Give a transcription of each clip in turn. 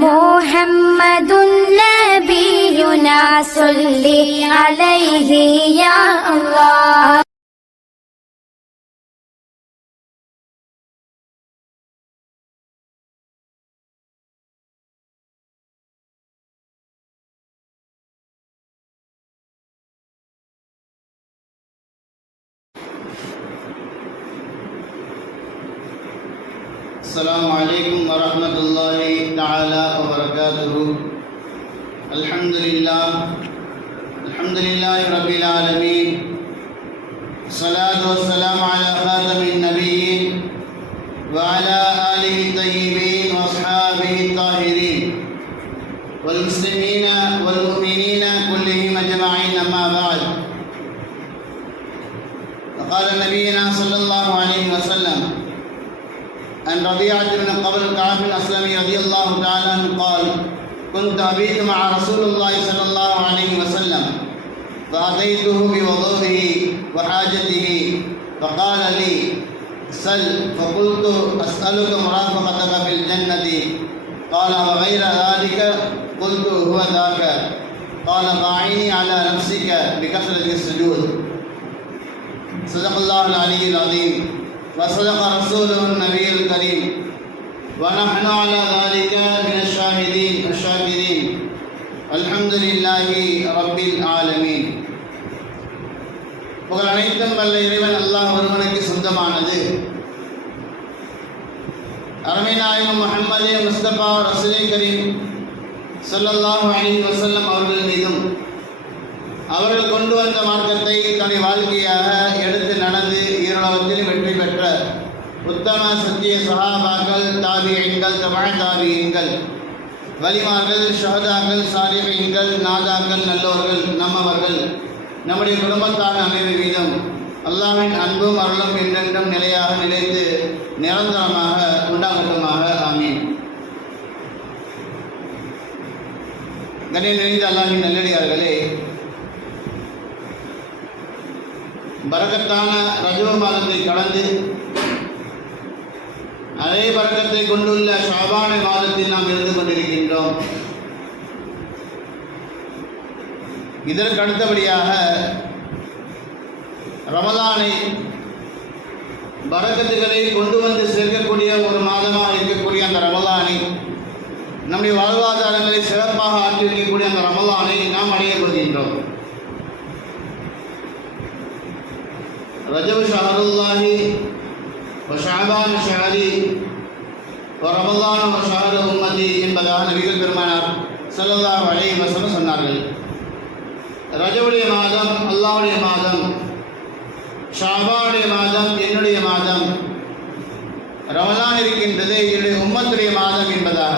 محمد نبينا صل عليه يا الله. السلام عليكم ورحمة الله تعالى وبركاته. الحمد لله. الحمد لله رب العالمين. الصلاة والسلام على خاتم النبيين وعلى آله الطيبين وأصحابه الطاهرين والمسلمين والمؤمنين كلهم أجمعين أما بعد. فقال نبينا صلى الله عليه وسلم عن ربيعة بن قبل كعب الأسلمي رضي الله تعالى عنه قال كنت أبيت مع رسول الله صلى الله عليه وسلم فأتيته بوضوءه وحاجته فقال لي سل فقلت أسألك مرافقتك في الجنة. قال وغير ذلك قلت هو ذاك. قال ضاعني على نفسك بكثرة السجود. صدق الله العلي العظيم. وصدق رسوله النبي الكريم ونحن على ذلك من الشاهدين الشاكرين الحمد لله رب العالمين புகழ் அனைத்தும் வல்ல இறைவன் அல்லாஹ் ஒருவனுக்கு சொந்தமானது அரமைநாயகம் முஹம்மது முஸ்தபா ரசூலை கரீம் ஸல்லல்லாஹு அலைஹி வஸல்லம் அவர்கள் மீதும் அவர்கள் கொண்டு வந்த மார்க்கத்தை தன்னுடைய வாழ்க்கையாக எடுத்து நடந்து ஈரோலகத்தில் வெற்றி பெற்ற உத்தம சத்திய சஹாபாக்கள் தாபியங்கள் தமிழ் தாபியங்கள் வலிமார்கள் ஷஹதாக்கள் சாலிஹீன்கள் நாதாக்கள் நல்லோர்கள் நம்மவர்கள் நம்முடைய குடும்பத்தான அமைவு வீதம் அல்லாவின் அன்பும் அருளும் என்றென்றும் நிலையாக நிலைத்து நிரந்தரமாக உண்டாகட்டுமாக ஆமீன். கணே நிறைந்த அல்லாஹின் நல்லடியார்களே பரகத்தான ரஜவ மாதத்தை கடந்து அதே பழக்கத்தை கொண்டுள்ள சாபான மாதத்தில் நாம் இருந்து கொண்டிருக்கின்றோம் இதற்கு அடுத்தபடியாக ரமதானை பறக்கத்துகளை கொண்டு வந்து சேர்க்கக்கூடிய ஒரு மாதமாக இருக்கக்கூடிய அந்த ரமலானை நம்முடைய வாழ்வாதாரங்களை சிறப்பாக ஆற்றியிருக்கக்கூடிய அந்த ரமலானை நாம் அடைய கொள்கின்றோம் ரஜவு ஷஹருல்லாஹி ஷாபான் ஷாரி ரமதான் ஷாரு உம்மதி என்பதாக நபிகள் பெருமானார் செல்லல்லா வலை வசனம் சொன்னார்கள். ரஜவுடைய மாதம் அல்லாவுடைய மாதம் ஷாபாவுடைய மாதம் என்னுடைய மாதம். ரமதான் இருக்கின்றது என்னுடைய உம்மத்துடைய மாதம் என்பதாக.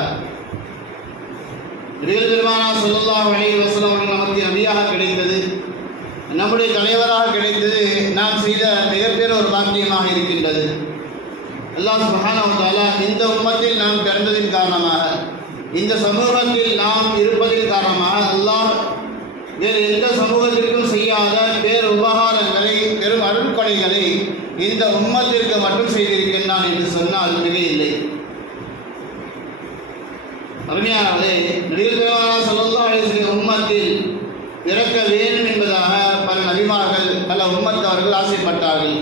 நபிகள் பெருமானார் செல்லல்லா வலை வசனம் நமக்கு நபியாக கிடைத்தது நம்முடைய தலைவராக கிடைத்தது அல்லாஹ் சுபஹானஹு இந்த உம்மத்தில் நாம் பிறந்ததின் காரணமாக இந்த சமூகத்தில் நாம் இருப்பதின் காரணமாக அல்லாஹ் வேறு எந்த சமூகத்திற்கும் செய்யாத வேறு உபகாரங்களை பெரும் அருட்கொடைகளை இந்த உம்மத்திற்கு மட்டும் செய்திருக்கின்றான் என்று சொன்னால் மிக இல்லை அருமையானவர்களே நடிகர் பெருமானா உம்மத்தில் பிறக்க வேண்டும் என்பதாக பல நபிமார்கள் பல உம்மத்தவர்கள் ஆசைப்பட்டார்கள்.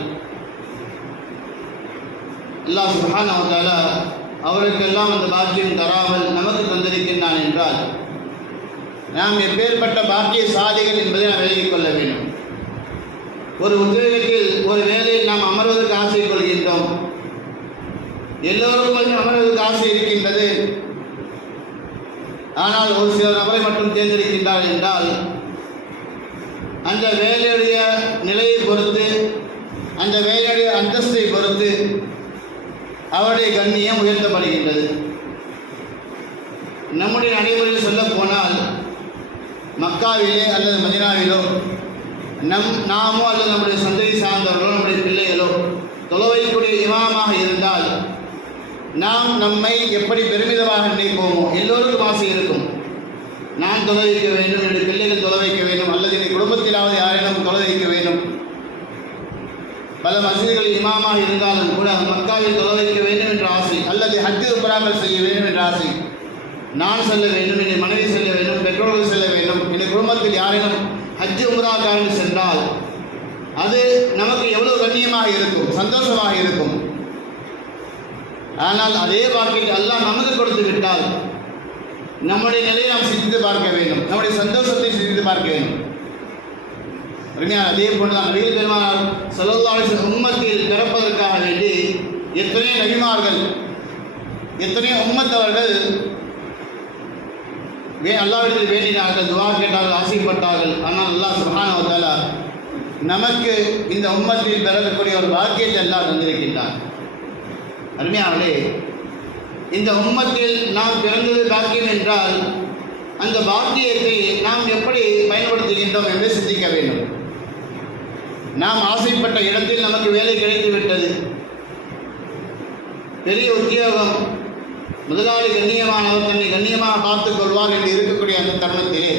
அல்லாஹ் சுஹான் வ அவருக்கெல்லாம் அந்த பாக்கியம் தராமல் நமக்கு தந்திருக்கின்றான் என்றால் நாம் எப்பேற்பட்ட பாக்கிய சாதிகள் என்பதை நாம் விலகிக் கொள்ள வேண்டும். ஒரு உத்தியோகத்தில் ஒரு வேலையில் நாம் அமர்வதற்கு ஆசை கொள்கின்றோம். எல்லோருக்கும் அமர்வதற்கு ஆசை இருக்கின்றது. ஆனால் ஒரு சில நபரை மட்டும் தேர்ந்தெடுக்கின்றார் என்றால் அந்த வேலையுடைய நிலையை பொறுத்து அந்த வேலையுடைய அந்தஸ்து அவருடைய கண்ணியம் உயர்த்தப்படுகின்றது. நம்முடைய நடைமுறையில் சொல்ல போனால் மக்காவிலே அல்லது மதினாவிலோ நம் நாமோ அல்லது நம்முடைய சந்ததி சார்ந்தவர்களோ நம்முடைய பிள்ளைகளோ தொலைவைக்குரிய இமாமாக இருந்தால் நாம் நம்மை எப்படி பெருமிதமாக நினைப்போமோ எல்லோருக்கும் ஆசை இருக்கும். நான் தொலை வேண்டும் என்னுடைய பிள்ளைகள் தொலை வேண்டும் அல்லது என் குடும்பத்திலாவது யாரேனும் தொலை பல மசூதிகளில் இமாமாக இருந்தாலும் கூட மக்காவில் தொலை வைக்க வேண்டும் என்ற ஆசை அல்லது ஹஜ்ஜு உபராமல் செய்ய வேண்டும் என்ற ஆசை. நான் செல்ல வேண்டும் என் மனைவி செல்ல வேண்டும் பெற்றோர்கள் செல்ல வேண்டும் என் குடும்பத்தில் யாரேனும் ஹஜ்ஜு உமராக்காரன் சென்றால் அது நமக்கு எவ்வளவு கண்ணியமாக இருக்கும் சந்தோஷமாக இருக்கும். ஆனால் அதே வாழ்க்கையில் அல்லாஹ் நமக்கு கொடுத்து விட்டால் நம்முடைய நிலையை நாம் சிந்தித்து பார்க்க வேண்டும் நம்முடைய சந்தோஷத்தை சிந்தித்து பார்க்க வேண்டும். அருமையான அதே போன்றுதான் நபிகள் பெருமானார் சொல்லல்லாஹு உம்மத்தில் பிறப்பதற்காக வேண்டி எத்தனையோ நபிமார்கள் எத்தனையோ உம்மத்தவர்கள் வே அல்லாவிடத்தில் வேண்டினார்கள் துவா கேட்டார்கள் ஆசைப்பட்டார்கள் ஆனால் அல்லாஹ் சுப்ஹானஹு நமக்கு இந்த உம்மத்தில் பிறக்கக்கூடிய ஒரு பாக்கியத்தை எல்லாம் தந்திருக்கின்றார் அருமையானே இந்த உம்மத்தில் நாம் பிறந்தது பாக்கியம் என்றால் அந்த பாக்கியத்தை நாம் எப்படி பயன்படுத்துகின்றோம் என்று சிந்திக்க வேண்டும். நாம் ஆசைப்பட்ட இடத்தில் நமக்கு வேலை கிடைத்து விட்டது பெரிய உத்தியோகம். முதலாளி கண்ணியமானவர் தன்னை கண்ணியமாக பார்த்துக் கொள்வார் என்று இருக்கக்கூடிய அந்த தருணத்திலே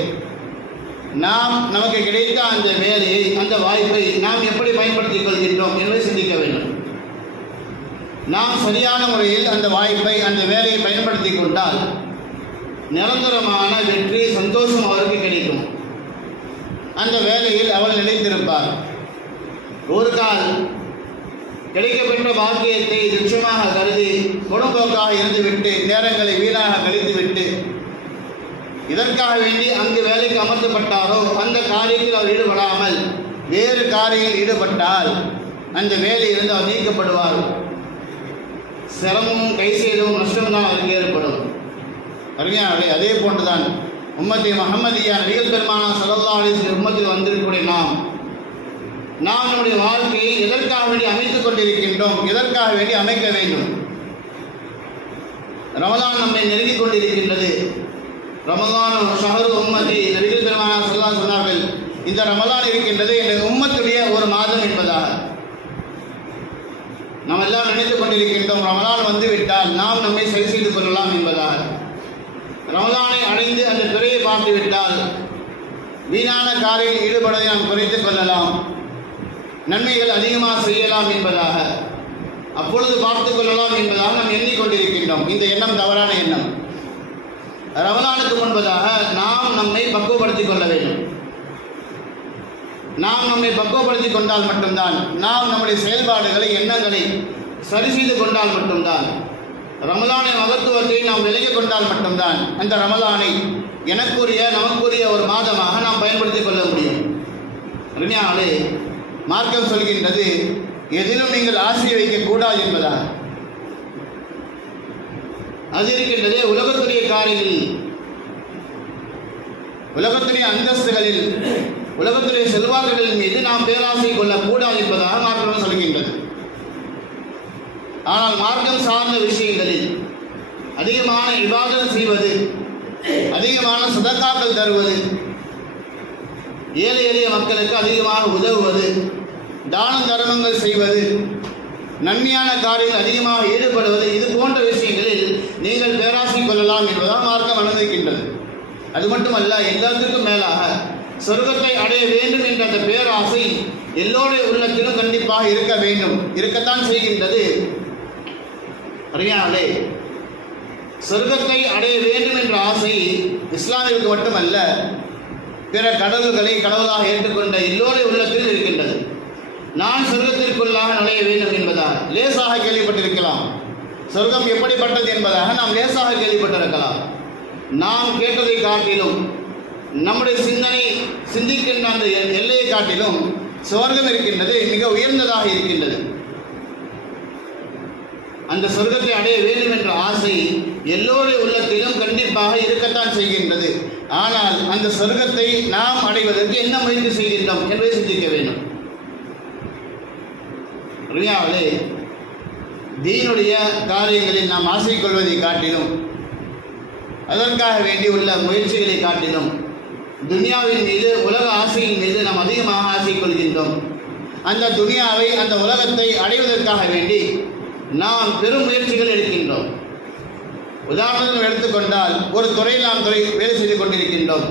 நாம் நமக்கு கிடைத்த அந்த வேலையை அந்த வாய்ப்பை நாம் எப்படி பயன்படுத்திக் கொள்கின்றோம் என்பதை சிந்திக்க வேண்டும். நாம் சரியான முறையில் அந்த வாய்ப்பை அந்த வேலையை பயன்படுத்தி கொண்டால் நிரந்தரமான வெற்றி சந்தோஷம் அவருக்கு கிடைக்கும். அந்த வேலையில் அவர் நிலைத்திருப்பார் ஒரு கால் கிடைக்கப்பெற்ற பாக்கியத்தை துச்சமாக கருதி கொடுங்கோக்காக இருந்துவிட்டு நேரங்களை வீணாக கழித்துவிட்டு இதற்காக வேண்டி அங்கு வேலைக்கு அமர்த்தப்பட்டாரோ அந்த காரியத்தில் அவர் ஈடுபடாமல் வேறு காரியில் ஈடுபட்டால் அந்த வேலையிலிருந்து அவர் நீக்கப்படுவார். சிரமமும் கை செய்தவும் நஷ்டம்தான் அவருக்கு ஏற்படும். அருமையானவர்களே அதே போன்றுதான் உம்மத்தி மஹமதியா நிகழ் பெருமானா சலல்லா அலிஸ் உம்மத்தில் வந்திருக்கக்கூடிய நாம் நாம் நம்முடைய வாழ்க்கையை எதற்காக வேண்டி அமைத்துக் கொண்டிருக்கின்றோம்? எதற்காக வேண்டி அமைக்க வேண்டும்? ரமதான் நம்மை நெருங்கிக் கொண்டிருக்கின்றது. ரமதான் ஷஹரு உம்மதி நபிகள் பெருமானா சொல்லா சொன்னார்கள் இந்த ரமலான் இருக்கின்றது என்ற உம்மத்துடைய ஒரு மாதம் என்பதாக. நாம் எல்லாம் நினைத்துக் கொண்டிருக்கின்றோம் ரமலான் வந்துவிட்டால் நாம் நம்மை சரி செய்து கொள்ளலாம் என்பதாக. ரமதானை அடைந்து அந்த துறையை பார்த்து விட்டால் வீணான காரில் ஈடுபடுவதை நாம் குறைத்துக் கொள்ளலாம். நன்மைகள் அதிகமாக செய்யலாம் என்பதாக. அப்பொழுது பார்த்து கொள்ளலாம் என்பதாக நாம் எண்ணிக்கொண்டிருக்கின்றோம். இந்த எண்ணம் தவறான எண்ணம். ரமலானுக்கு முன்பதாக நாம் நம்மை பக்குவப்படுத்திக் கொள்ள வேண்டும். நாம் நம்மை பக்குவப்படுத்திக் கொண்டால் மட்டும்தான் நாம் நம்முடைய செயல்பாடுகளை எண்ணங்களை சரி செய்து கொண்டால் மட்டும்தான் ரமலானை மகத்துவத்தை நாம் விலகிக் கொண்டால் மட்டும்தான் அந்த ரமலானை எனக்குரிய நமக்குரிய ஒரு மாதமாக நாம் பயன்படுத்திக் கொள்ள முடியும். அருமையாலே மார்க்கம் சொல்கின்றது எதிலும் நீங்கள் ஆசை வைக்கக்கூடாது என்பதா அது இருக்கின்றது உலகத்துடைய காரில் உலகத்துடைய அந்தஸ்துகளில் உலகத்துடைய செல்வாக்குகளின் மீது நாம் பேராசை கொள்ளக்கூடாது என்பதாக மார்க்கம் சொல்கின்றது. ஆனால் மார்க்கம் சார்ந்த விஷயங்களில் அதிகமான விவாதம் செய்வது அதிகமான சதக்காக்கள் தருவது ஏழை எளிய மக்களுக்கு அதிகமாக உதவுவது தான தர்மங்கள் செய்வது நன்மையான காரியங்கள் அதிகமாக ஈடுபடுவது இது போன்ற விஷயங்களில் நீங்கள் பேராசி கொள்ளலாம் என்பதால் மார்க்கம் அனுமதிக்கின்றது. அது மட்டுமல்ல எல்லாத்துக்கும் மேலாக சொர்க்கத்தை அடைய வேண்டும் என்ற அந்த பேராசை எல்லோருடைய உள்ளத்திலும் கண்டிப்பாக இருக்க வேண்டும். இருக்கத்தான் செய்கின்றது. அறியாமலே சொர்க்கத்தை அடைய வேண்டும் என்ற ஆசை இஸ்லாமிற்கு மட்டுமல்ல பிற கடவுள்களை கடவுளாக ஏற்றுக்கொண்ட எல்லோருடைய உள்ளத்தில் இருக்கின்றது. நான் சொர்க்கத்திற்குள்ளாக நுழைய வேண்டும் என்பதால் லேசாக கேள்விப்பட்டிருக்கலாம். சொர்க்கம் எப்படிப்பட்டது என்பதாக நாம் லேசாக கேள்விப்பட்டிருக்கலாம். நாம் கேட்டதை காட்டிலும் நம்முடைய சிந்தனை சிந்திக்கின்ற அந்த எல்லையை காட்டிலும் சொர்க்கம் இருக்கின்றது மிக உயர்ந்ததாக இருக்கின்றது. அந்த சொர்க்கத்தை அடைய வேண்டும் என்ற ஆசை எல்லோருடைய உள்ளத்திலும் கண்டிப்பாக இருக்கத்தான் செய்கின்றது. ஆனால் அந்த சொர்க்கத்தை நாம் அடைவதற்கு என்ன முயற்சி செய்கின்றோம் என்பதை சிந்திக்க வேண்டும். துனியாவிலே தீனுடைய காரியங்களில் நாம் ஆசை கொள்வதை காட்டிலும் அதற்காக வேண்டி உள்ள முயற்சிகளை காட்டிலும் துனியாவின் மீது உலக ஆசையின் மீது நாம் அதிகமாக ஆசை கொள்கின்றோம் அந்த துனியாவை அந்த உலகத்தை அடைவதற்காக வேண்டி நாம் பெரும் முயற்சிகள் எடுக்கின்றோம். உதாரணம் எடுத்துக்கொண்டால் ஒரு துறையில் நாம் துறை வேலை செய்து கொண்டிருக்கின்றோம்.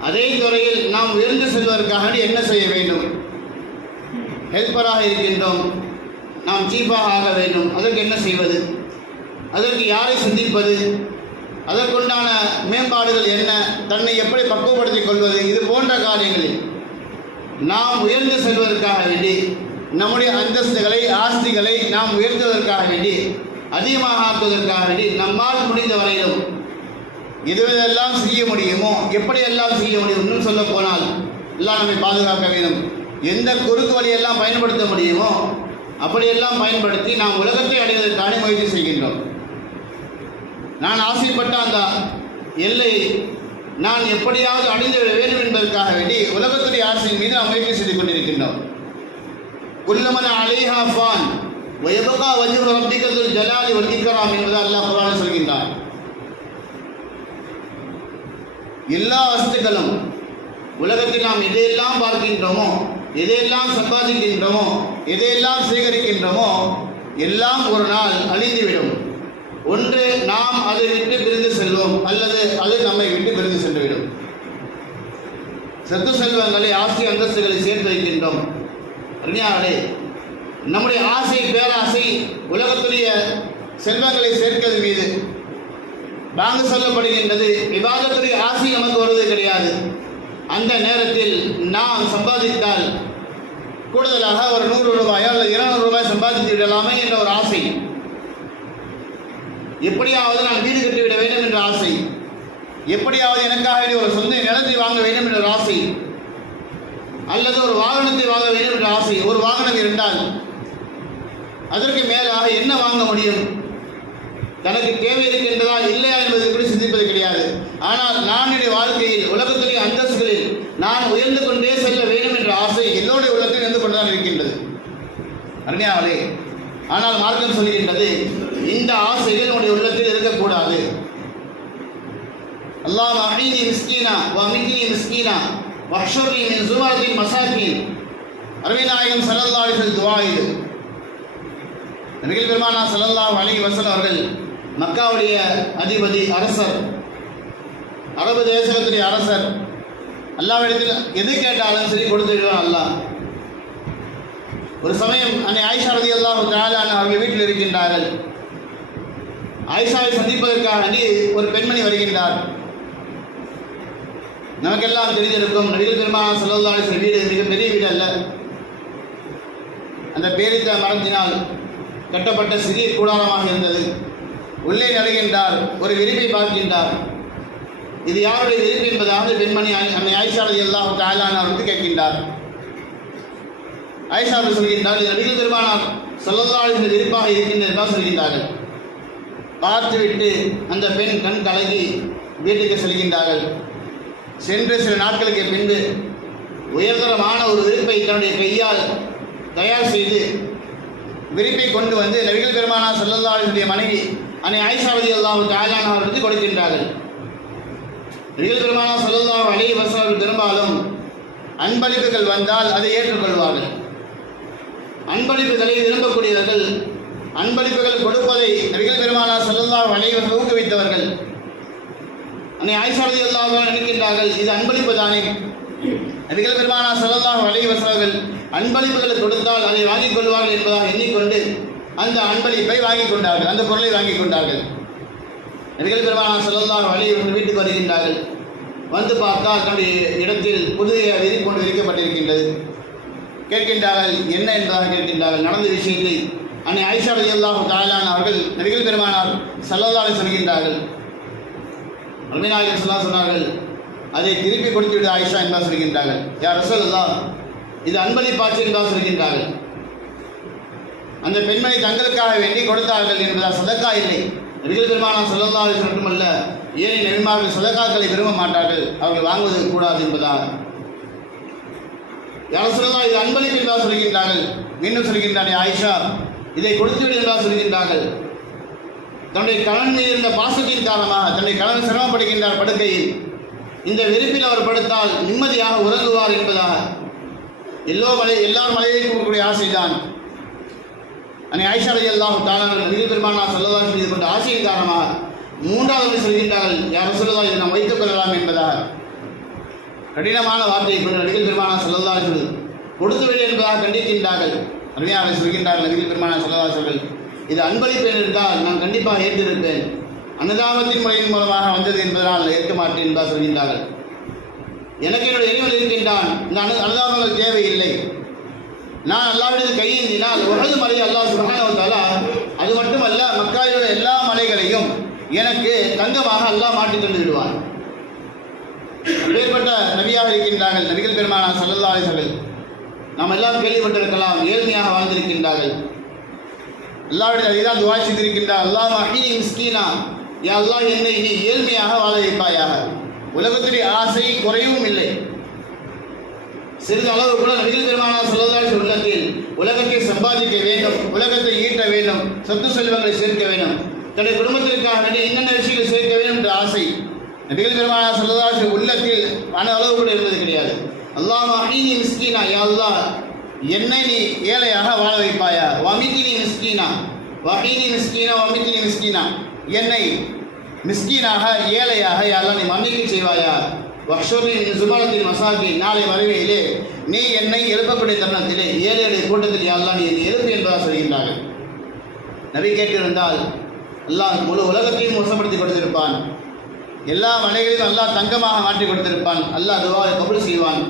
அதே துறையில் நாம் உயர்ந்து செல்வதற்காக என்ன செய்ய வேண்டும்? ஹெல்ப்பராக இருக்கின்றோம். நாம் சீஃபாக ஆக வேண்டும். அதற்கு என்ன செய்வது? அதற்கு யாரை சிந்திப்பது? அதற்குண்டான மேம்பாடுகள் என்ன? தன்னை எப்படி பக்குவப்படுத்திக் கொள்வது? இது போன்ற காரியங்களில் நாம் உயர்ந்து செல்வதற்காக வேண்டி நம்முடைய அந்தஸ்துகளை ஆஸ்திகளை நாம் உயர்த்துவதற்காக வேண்டி அதிகமாக ஆக்குவதற்காக வேண்டி நம்மால் முடிந்த வரையிலும் எதுவெல்லாம் செய்ய முடியுமோ எப்படியெல்லாம் செய்ய முடியும் இன்னும் சொல்ல போனால் எல்லாம் நம்மை பாதுகாக்க வேண்டும். எந்த குறுக்கு வழியெல்லாம் பயன்படுத்த முடியுமோ அப்படியெல்லாம் பயன்படுத்தி நாம் உலகத்தை அடைவதற்கான முயற்சி செய்கின்றோம். நான் ஆசைப்பட்ட அந்த எல்லை நான் எப்படியாவது அடைந்து விட வேண்டும் என்பதற்காக வேண்டி உலகத்துடைய ஆசையின் மீது நாம் முயற்சி செய்து கொண்டிருக்கின்றோம். குல்லமன அலைஹா ஃபான் வயபகா வஜ்ரு ரப்பிகத்துல் ஜலாலி வல் என்பதை அல்லாஹ் குர்ஆனில் சொல்கின்றார் எல்லா வசதிகளும் உலகத்தில் நாம் எதையெல்லாம் பார்க்கின்றோமோ எதையெல்லாம் சம்பாதிக்கின்றோமோ எதையெல்லாம் சேகரிக்கின்றோமோ எல்லாம் ஒரு நாள் அழிந்துவிடும். ஒன்று நாம் அதை விட்டு பிரிந்து செல்வோம் அல்லது அது நம்மை விட்டு பிரிந்து சென்றுவிடும். சொத்து செல்வங்களை ஆசை அந்தஸ்துகளை சேர்த்து வைக்கின்றோம். அருமையாளே நம்முடைய ஆசை பேராசை உலகத்துடைய செல்வங்களை சேர்க்கிறது மீது. பாங்கு சொல்லப்படுகின்றது விவாதத்துடைய ஆசை நமக்கு வருவது கிடையாது. அந்த நேரத்தில் நாம் சம்பாதித்தால் கூடுதலாக ஒரு நூறு ரூபாயோ அல்லது இருநூறு ரூபாய் சம்பாதித்து விடலாமே என்ற ஒரு ஆசை. எப்படியாவது நான் வீடு கட்டிவிட வேண்டும் என்ற ஆசை. எப்படியாவது எனக்காக வேண்டிய ஒரு சொந்த நிலத்தை வாங்க வேண்டும் என்ற ஆசை. அல்லது ஒரு வாகனத்தை வாங்க வேண்டும் என்ற ஆசை. ஒரு வாகனம் இருந்தால் அதற்கு மேலாக என்ன வாங்க முடியும்? தனக்கு தேவை இருக்கின்றதா இல்லையா என்பதை கூட சிந்திப்பது கிடையாது. ஆனால் நான் என்னுடைய வாழ்க்கையில் உலகத்துடைய அந்தஸ்துகளில் நான் உயர்ந்து கொண்டே செல்ல வேண்டும் என்ற ஆசை எல்லோருடைய உள்ளத்தில் இருந்து கொண்டுதான் இருக்கின்றது உண்மையாலே ஆனால் மார்க்கம் சொல்கின்றது இந்த ஆசைகள் உன்னுடைய உள்ளத்தில் இருக்கக்கூடாது. அல்லாஹ் அஹீனி மிஸ்கீனா வ மிஸ்கீனா வஹ்ஷுர்னி மின் சுமரத்தின் மசாக்கின் அருமைநாயகம் ஸல்லல்லாஹு துவா இது. நபிகள் பெருமானா ஸல்லல்லாஹு அலைஹி வசல் அவர்கள் மக்காவுடைய அதிபதி அரசர் அரபு தேசத்துடைய அரசர் அல்லாவிடத்தில் எது கேட்டாலும் சரி கொடுத்து விடுவான் அல்லாஹ். ஒரு சமயம் அன்னை ஆயிஷா ரதி அல்லாஹு தாலான் அவர்கள் வீட்டில் இருக்கின்றார்கள். ஆயிஷாவை சந்திப்பதற்காக வேண்டி ஒரு பெண்மணி வருகின்றார். நமக்கெல்லாம் தெரிஞ்சிருக்கும் நடிகர் பெருமானா ஸல்லல்லாஹு வீடு மிகப்பெரிய வீடு அல்ல. அந்த பேரித்த மரத்தினால் கட்டப்பட்ட சிறிய கூடாரமாக இருந்தது. உள்ளே நடுகின்றார் ஒரு விரிப்பை பார்க்கின்றார். இது யாருடைய விரிப்பு என்பதாக பெண்மணி ஆய்- அன்னை ஆயிஷா ரதி அல்லாஹு தாலான் அவருக்கு கேட்கின்றார். ஐஷா அவர்கள் சொல்கின்றார் இது நபிகள் பெருமானார் சொல்லல்லாஹு இந்த இருக்கின்றன சொல்கின்றார்கள். பார்த்துவிட்டு அந்த பெண் கண் கலங்கி வீட்டுக்கு செல்கின்றார்கள். சென்று சில நாட்களுக்கு பின்பு உயர்தரமான ஒரு விருப்பை தன்னுடைய கையால் தயார் செய்து விரிப்பை கொண்டு வந்து நபிகள் பெருமானா சல்லல்லாஹுடைய மனைவி அன்னை ஆயிஷாவதி அல்லாஹு தாலான் அவர்களுக்கு கொடுக்கின்றார்கள். நபிகள் பெருமானா சல்லல்லாஹு அலி வஸல்லம் பெரும்பாலும் அன்பளிப்புகள் வந்தால் அதை ஏற்றுக்கொள்வார்கள். அன்பளிப்புகளை விரும்பக்கூடியவர்கள் அன்பளிப்புகள் கொடுப்பதை நபிகள் பெருமானா செல்லல்லா அலைஹி ஊக்குவித்தவர்கள். அன்னை ஆய்சாரதி அல்லாஹ் நினைக்கின்றார்கள் இது அன்பளிப்பு தானே? நபிகள் பெருமானா செல்லல்லா அலைஹி வஸல்லம் அன்பளிப்புகளை கொடுத்தால் அதை வாங்கிக் கொள்வார்கள் என்பதாக எண்ணிக்கொண்டு அந்த அன்பளிப்பை வாங்கிக் கொண்டார்கள் அந்த பொருளை வாங்கிக் கொண்டார்கள். நபிகள் பெருமானா செல்லல்லா அலைஹி வீட்டுக்கு வருகின்றார்கள். வந்து பார்த்தால் தன்னுடைய இடத்தில் புதிய விதி கொண்டு விரிக்கப்பட்டிருக்கின்றது. கேட்கின்றார்கள் என்ன என்பதாக கேட்கின்றார்கள் நடந்த விஷயத்தை. அன்னை ஆயிஷா ரலியல்லாஹு தஆலான் அவர்கள் நபிகள் பெருமானார் ஸல்லல்லாஹு சொல்கின்றார்கள். அருமைநாயகர் சொல்லா சொன்னார்கள் அதை திருப்பி கொடுத்து விடு ஆயிஷா என்பதாக சொல்கின்றார்கள். யார் ரசூலுல்லா இது அன்பளிப்பாச்சு என்றால் சொல்கின்றார்கள். அந்த பெண்மணி தங்களுக்காக வேண்டி கொடுத்தார்கள் என்பதா சதக்கா இல்லை. நபிகள் பெருமானா சொல்லல்லா மட்டுமல்ல ஏழை நபிமார்கள் சதக்காக்களை விரும்ப மாட்டார்கள் அவர்கள் வாங்குவது கூடாது என்பதால். யார் சொல்லலாம் இது அன்பளிப்பு என்பதாக சொல்கின்றார்கள். மீண்டும் சொல்கின்றானே ஆயிஷா இதை கொடுத்துவிடு என்றால் சொல்கின்றார்கள். தன்னுடைய கணவன் மீது இருந்த பாசத்தின் காரணமாக தன்னுடைய கணவன் சிரமப்படுகின்றார் படுக்கையில் இந்த வெறுப்பில் அவர் படுத்தால் நிம்மதியாக உறங்குவார் என்பதாக எல்லோ மலை எல்லார் மலையையும் இருக்கக்கூடிய ஆசைதான். அன்னை ஆயிஷா எல்லாம் அல்லாஹு தாலான நபிகள் பெருமானா சல்லல்லாஹு அலைஹி கொண்ட ஆசையின் காரணமாக மூன்றாவது சொல்கின்றார்கள் யார் சொல்லலாம் இதை நாம் வைத்துக் கொள்ளலாம் என்பதாக. கடினமான வார்த்தையை கொண்டு நபிகள் பெருமானா சல்லல்லாஹு அலைஹி கொடுத்து விடு என்பதாக கண்டிக்கின்றார்கள். அருமையாக சொல்கின்றார்கள் நபிகள் பெருமானா சல்லல்லாஹு இது அன்பளிப்பேன் என்றால் நான் கண்டிப்பாக ஏற்றிருப்பேன் அன்னதானத்தின் முறையின் மூலமாக வந்தது என்பதனால் ஏற்க மாட்டேன் என்பதாக சொல்கின்றார்கள். எனக்கு என்னுடைய இறைவன் இருக்கின்றான். இந்த அனு அனுதாபங்கள் தேவையில்லை. நான் அல்லாவிடது கையேந்தினால் உலக மலையை அல்லாஹ் சுபஹானஹு அது மட்டுமல்ல மக்காவில் எல்லா மலைகளையும் எனக்கு தங்கமாக அல்லாஹ் மாட்டி தந்து விடுவான் அப்பேற்பட்ட நபியாக இருக்கின்றார்கள் நபிகள் பெருமானா சல்லல்லா அலிசர்கள் நாம் எல்லாம் கேள்விப்பட்டிருக்கலாம் ஏழ்மையாக வாழ்ந்திருக்கின்றார்கள். அல்லாவிடம் அதுதான் துவா செய்திருக்கின்றார் அல்லாஹ் அஹீனி மிஸ்கீனா. யா அல்லாஹ் என்னை நீ ஏழ்மையாக வாழ வைப்பாயாக. உலகத்துடைய ஆசை குறையவும் இல்லை. சிறிது அளவு கூட நபிகள் பெருமான சொல்லதால் உள்ளத்தில் உலகத்தை சம்பாதிக்க வேண்டும் உலகத்தை ஈட்ட வேண்டும் சொத்து செல்வங்களை சேர்க்க வேண்டும். தன்னுடைய குடும்பத்திற்காக வேண்டிய என்னென்ன விஷயங்களை சேர்க்க வேண்டும் என்ற ஆசை நபிகள் பெருமானா சொல்லதால் உள்ளத்தில் மன அளவு கூட இருந்தது கிடையாது. அல்லாஹ் அஹீனி மிஸ்கீனா யா என்னை நீ ஏழையாக வாழ வைப்பாயா? வமிதினி மிஸ்கீனா வஹீனி மிஸ்கீனா வமிதினி மிஸ்கீனா? என்னை மிஸ்கீனாக ஏழையாக யாரெல்லாம் நீ மன்னிக்க செய்வாயா? வக்ஷோரின் சுமலத்தின் மசாக்கி நாளை வருகையிலே நீ என்னை எழுப்பக்கூடிய தருணத்திலே ஏழை கூட்டத்தில் யாரெல்லாம் நீ என்னை எழுப்பு என்பதாக சொல்கின்றார்கள். நபி கேட்டிருந்தால் அல்லாஹ் முழு உலகத்தையும் மோசப்படுத்தி கொடுத்திருப்பான். எல்லா மலைகளையும் அல்லாஹ் தங்கமாக மாற்றி கொடுத்திருப்பான். அல்லாஹ் துவாவை கபுல் செய்வான்.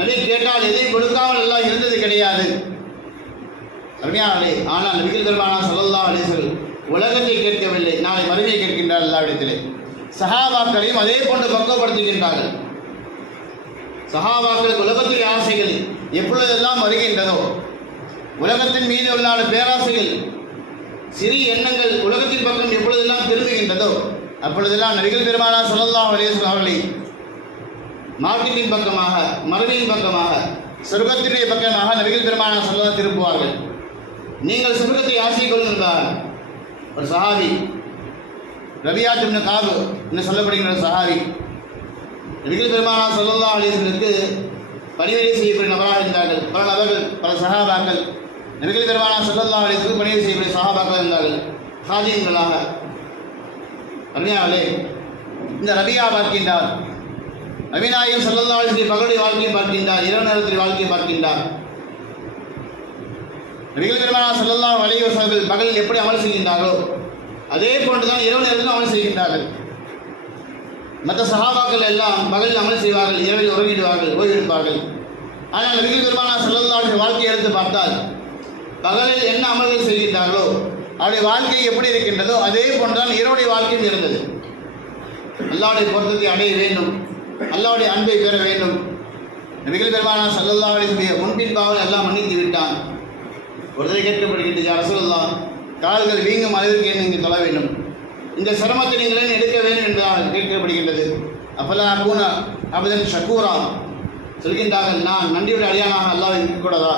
நபி கேட்டால் எதையும் கொடுக்காமல் எல்லாம் இருந்தது கிடையாது. அருமையானே ஆனால் நபிகள் பெருமானா சொல்லல்லா அலிசல் உலகத்தை கேட்கவில்லை. நாளை மறுமையை கேட்கின்றார் எல்லாவிடத்திலே சஹாபாக்களையும் அதே போன்று பக்குவப்படுத்துகின்றார்கள். சஹாபாக்களுக்கு உலகத்துடைய ஆசைகள் எப்பொழுதெல்லாம் வருகின்றதோ உலகத்தின் மீது உள்ள பேராசைகள் சிறு எண்ணங்கள் உலகத்தின் பக்கம் எப்பொழுதெல்லாம் திரும்புகின்றதோ அப்பொழுதெல்லாம் நபிகள் பெருமானா சொல்லலாம் அலிஸ்லாம் அவர்களை மார்க்கெட்டின் பக்கமாக மறுமையின் பக்கமாக சொர்க்கத்தினுடைய பக்கமாக நபிகள் பெருமான சொல்ல திருப்புவார்கள். நீங்கள் சொர்க்கத்தை ஆசை கொள்கின்றார் ஒரு சஹாபி ரபியாத் இப்னு காபு என்று சொல்லப்படுகின்ற சஹாபி நபிகள் பெருமானா சொல்லல்லா அலிஸ்வனுக்கு பணிவரை செய்யக்கூடிய நபராக இருந்தார்கள். பல நபர்கள் பல சஹாபாக்கள் நபிகள் பெருமானா சொல்லல்லா அலிஸ்வனுக்கு பணிவரை செய்யக்கூடிய சஹாபாக்கள் இருந்தார்கள். ஹாஜிங்களாக அருமையாவலே இந்த ரபியா பார்க்கின்றார். நபிநாயகம் ஸ்ரீ பகலுடைய வாழ்க்கையை பார்க்கின்றார் இரவு நேரத்தில் வாழ்க்கையை பார்க்கின்றார். நபிகள் பெருமானா சல்லல்லாஹு அலைஹி பகலில் எப்படி அமல் செய்கின்றாரோ அதே போன்றுதான் இரவு நேரத்தில் அமல் செய்கின்றார்கள். மற்ற சஹாபாக்கள் எல்லாம் பகலில் அமல் செய்வார்கள் இரவில் உறங்கிடுவார்கள் ஓய்வெடுப்பார்கள். ஆனால் நபிகள் பெருமானா சல்லல்லாஹு வாழ்க்கையை எடுத்து பார்த்தால் பகலில் என்ன அமல்கள் செய்கின்றார்களோ அவருடைய வாழ்க்கை எப்படி இருக்கின்றதோ அதே போன்றுதான் இரவுடைய வாழ்க்கையும் இருந்தது. அல்லாவுடைய பொருத்தத்தை அடைய வேண்டும். அல்லாவுடைய அன்பை பெற வேண்டும். நபிகள் பெருமானா சல்லல்லா அலிஸ்மிய முன்பின் பாவல் எல்லாம் மன்னித்து விட்டான். ஒருத்தரை கேட்கப்படுகின்றது அரசுல்லா கால்கள் வீங்கும் அளவிற்கு நீங்கள் தொழ வேண்டும்? இந்த சிரமத்தை நீங்கள் எடுக்க வேண்டும் என்பதாக கேட்கப்படுகின்றது. அப்பலா பூனா அபதன் ஷக்கூரா சொல்கின்றார்கள் நான் நன்றியுடைய அடியானாக அல்லாஹ் இருக்கக்கூடாதா?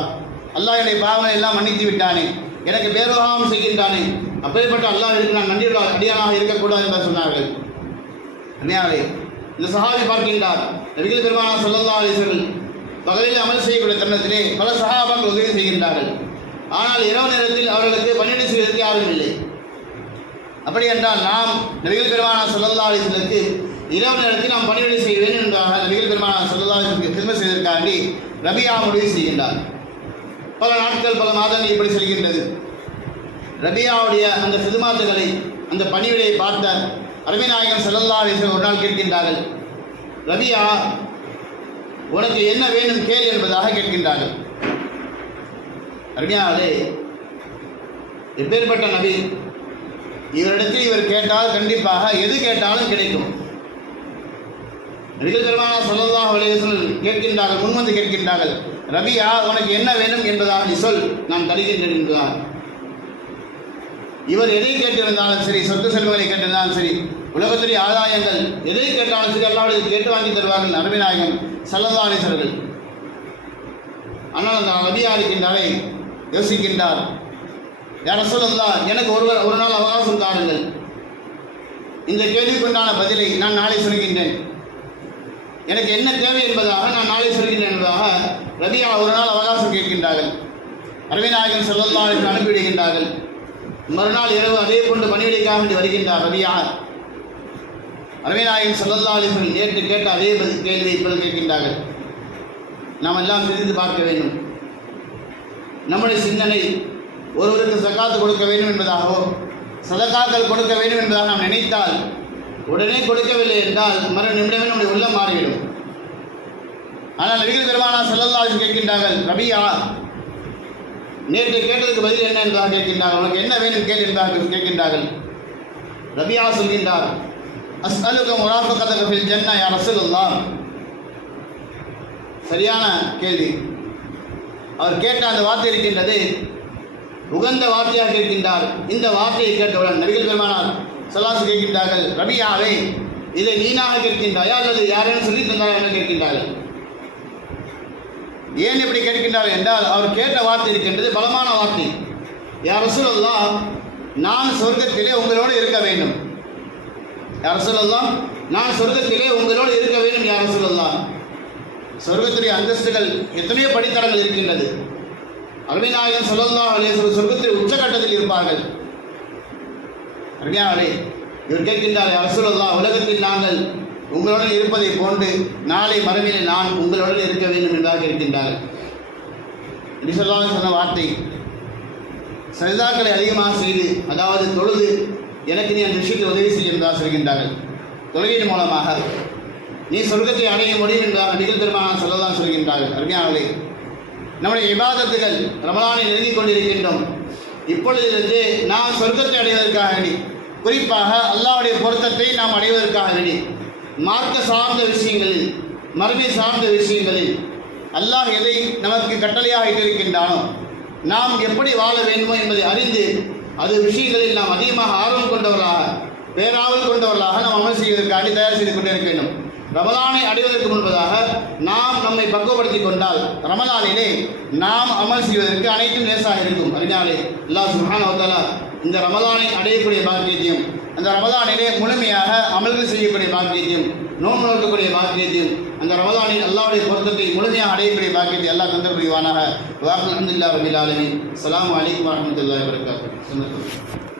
அல்லாஹ் என்னுடைய பாவனை எல்லாம் மன்னித்து விட்டானே. எனக்கு பேரோகாமல் செய்கின்றானே. அப்படிப்பட்ட அல்லாஹ்விற்கு நான் நன்றியுடைய கடியானாக இருக்கக்கூடாது என்று சொன்னார்கள். அன்னையாளே இந்த சஹாபி பார்க்கின்றார். நபிகள் பெருமானா சொல்லல்லா அலிசர்கள் பகலில் அமல் செய்யக்கூடிய தருணத்திலே பல சகாபாக்கள் உதவி செய்கின்றார்கள். ஆனால் இரவு நேரத்தில் அவர்களுக்கு பணியிடை செய்வதற்கு யாரும் இல்லை. அப்படி என்றால் நாம் நபிகள் பெருமானா சொல்லல்லா அலிசலுக்கு இரவு நேரத்தில் நாம் பணிவிடை செய்ய என்றாக என்பதாக நபிகள் பெருமானா சொல்லல்லா அலிசலுக்கு திரும்ப செய்வதற்காண்டி ரபியா முடிவு செய்கின்றார். பல நாட்கள் பல மாதங்கள் இப்படி செல்கின்றது. ரபியாவுடைய அந்த சிதுமாத்துகளை அந்த பணிவிடையை பார்த்த அரவிநாயகன் செல்லல்லா அலிசன் ஒரு நாள் கேட்கின்றார்கள். ரபியா உனக்கு என்ன வேண்டும் கேள் என்பதாக கேட்கின்றார்கள். அருமையாவே எப்பேற்பட்ட நபி இவரிடத்தில் இவர் கேட்டால் கண்டிப்பாக எது கேட்டாலும் கிடைக்கும். நபிகள் சொல்லதாக வலியுறுத்தல் கேட்கின்றார்கள் முன்வந்து கேட்கின்றார்கள். ரபியா உனக்கு என்ன வேண்டும் என்பதாக நீ சொல் நான் தருகின்றேன் என்பதாக இவர் எதை கேட்டிருந்தாலும் சரி சொத்து செல்வங்களை கேட்டிருந்தாலும் சரி உலகத்துடைய ஆதாயங்கள் எதை கேட்டாலும் சரி அல்லாவுடைய கேட்டு வாங்கி தருவார்கள் அருமைநாயகம் சல்லதானீஸ்வர்கள் ஆனால் அந்த ரபியா இருக்கின்றாரை யோசிக்கின்றார். யார சொல்லா எனக்கு ஒரு ஒரு நாள் அவகாசம் தாருங்கள். இந்த கேள்விக்குண்டான பதிலை நான் நாளை சொல்கின்றேன். எனக்கு என்ன தேவை என்பதாக நான் நாளை சொல்கிறேன் என்பதாக ரபியா ஒரு நாள் அவகாசம் கேட்கின்றார்கள். அரவிநாயகன் செல்லல்லா என்று அனுப்பிவிடுகின்றார்கள். மறுநாள் இரவு அதே போன்று பணிவிடைக்காக வேண்டி வருகின்றார் ரபியா. அரவிநாயகன் செல்லல்லா என்று நேற்று கேட்ட அதே பதில் கேள்வியை இப்போது கேட்கின்றார்கள். நாம் எல்லாம் தெரிந்து பார்க்க வேண்டும். நம்முடைய சிந்தனை ஒருவருக்கு சக்காத்து கொடுக்க வேண்டும் என்பதாகவோ சதக்காக்கள் கொடுக்க வேண்டும் என்பதாக நாம் நினைத்தால் உடனே கொடுக்கவில்லை என்றால் மறு நிமிடமே நம்முடைய உள்ளம் மாறிவிடும். ஆனால் நபிகள் பெருமானா செல்லல்லாஜி கேட்கின்றார்கள் ரபியா நேற்று கேட்டதுக்கு பதில் என்ன? என்பதாக கேட்கின்றார்கள் உனக்கு என்ன வேணும் கேள் என்பதாக கேட்கின்றார்கள். ரபியா சொல்கின்றார் அஸ்அலுக முராஃபகதக ஃபில் ஜன்னா யா ரசூலுல்லாஹ். சரியான கேள்வி. அவர் கேட்ட அந்த வார்த்தை இருக்கின்றது உகந்த வார்த்தையாக கேட்கின்றார் இந்த வார்த்தையை கேட்டவுடன் நபிகள் பெருமானார் சலாசு கேட்கின்றார்கள் ரபியாவே இதை நீனாக கேட்கின்றாயா. அல்லது யாரேனும் சொல்லி தந்தாயா என்று கேட்கின்றார்கள் ஏன் இப்படி கேட்கின்றார்கள் என்றால் அவர் கேட்ட வார்த்தை இருக்கின்றது பலமான வார்த்தை. யார் சொல்லலாம் நான் சொர்க்கத்திலே உங்களோடு இருக்க வேண்டும். யார் சொல்லலாம் நான் சொர்க்கத்திலே உங்களோடு இருக்க வேண்டும் யார் சொல்லலாம் சொர்க்கத்துடைய அந்தஸ்துகள் எத்தனையோ படித்தடங்கள் இருக்கின்றது. அருமைநாயகன் சொல்லல்லா அலேஸ்வரர் சொர்க்கத்தில் உச்சகட்டத்தில் இருப்பார்கள். அருமையாவே இவர் கேட்கின்றார் அரசுலா உலகத்தில் நாங்கள் உங்களுடன் இருப்பதை போன்று நாளை மறுமையிலே நான் உங்களுடன் இருக்க வேண்டும் என்றாக இருக்கின்றார் என்று சொல்லாமல் சொன்ன வார்த்தை சரிதாக்களை அதிகமாக செய்து அதாவது தொழுது எனக்கு நீ அந்த விஷயத்தில் உதவி செய்ய என்றால் சொல்கின்றார்கள். தொழுகையின் மூலமாக நீ சொர்க்கத்தை அடைய முடியும் என்றால் நிகழ் பெருமான சொல்லலாம் சொல்கின்றார்கள். அருமையானவர்களே நம்முடைய விவாதத்துகள் ரமலானை நெருங்கிக் கொண்டிருக்கின்றோம். இப்பொழுதிலிருந்து நான் சொர்க்கத்தை அடைவதற்காக குறிப்பாக அல்லாவுடைய பொருத்தத்தை நாம் அடைவதற்காக வேண்டி. மார்க்க சார்ந்த விஷயங்களில் மரபை சார்ந்த விஷயங்களில் அல்லாஹ் எதை நமக்கு கட்டளையாக இட்டிருக்கின்றானோ நாம் எப்படி வாழ வேண்டுமோ என்பதை அறிந்து அது விஷயங்களில் நாம் அதிகமாக ஆர்வம் கொண்டவர்களாக பேராவல் கொண்டவர்களாக நாம் அமல் செய்வதற்காண்டி தயார் செய்து கொண்டே இருக்க வேண்டும். ரமலானை அடைவதற்கு முன்பதாக நாம் நம்மை பக்குவப்படுத்தி கொண்டால் ரமலானிலே நாம் அமல் செய்வதற்கு அனைத்தும் லேசாக இருக்கும். அதனாலே அல்லாஹ் சுஹான் வ இந்த ரமதானை அடையக்கூடிய பாக்கியத்தையும் அந்த ரமதானிலே முழுமையாக அமல்கள் செய்யக்கூடிய பாக்கியத்தையும் நோன்பு நோக்கக்கூடிய பாக்கியத்தையும் அந்த ரமலானில் அல்லாவுடைய பொருத்தத்தை முழுமையாக அடையக்கூடிய பாக்கியத்தை எல்லாம் தந்தர் புரிவானாக வாக்கு அலமதுல்லா ரபில் ஆலமின். சலாம் அலைக்கும் வரமத்துல்லா வபரகாத்துஹு.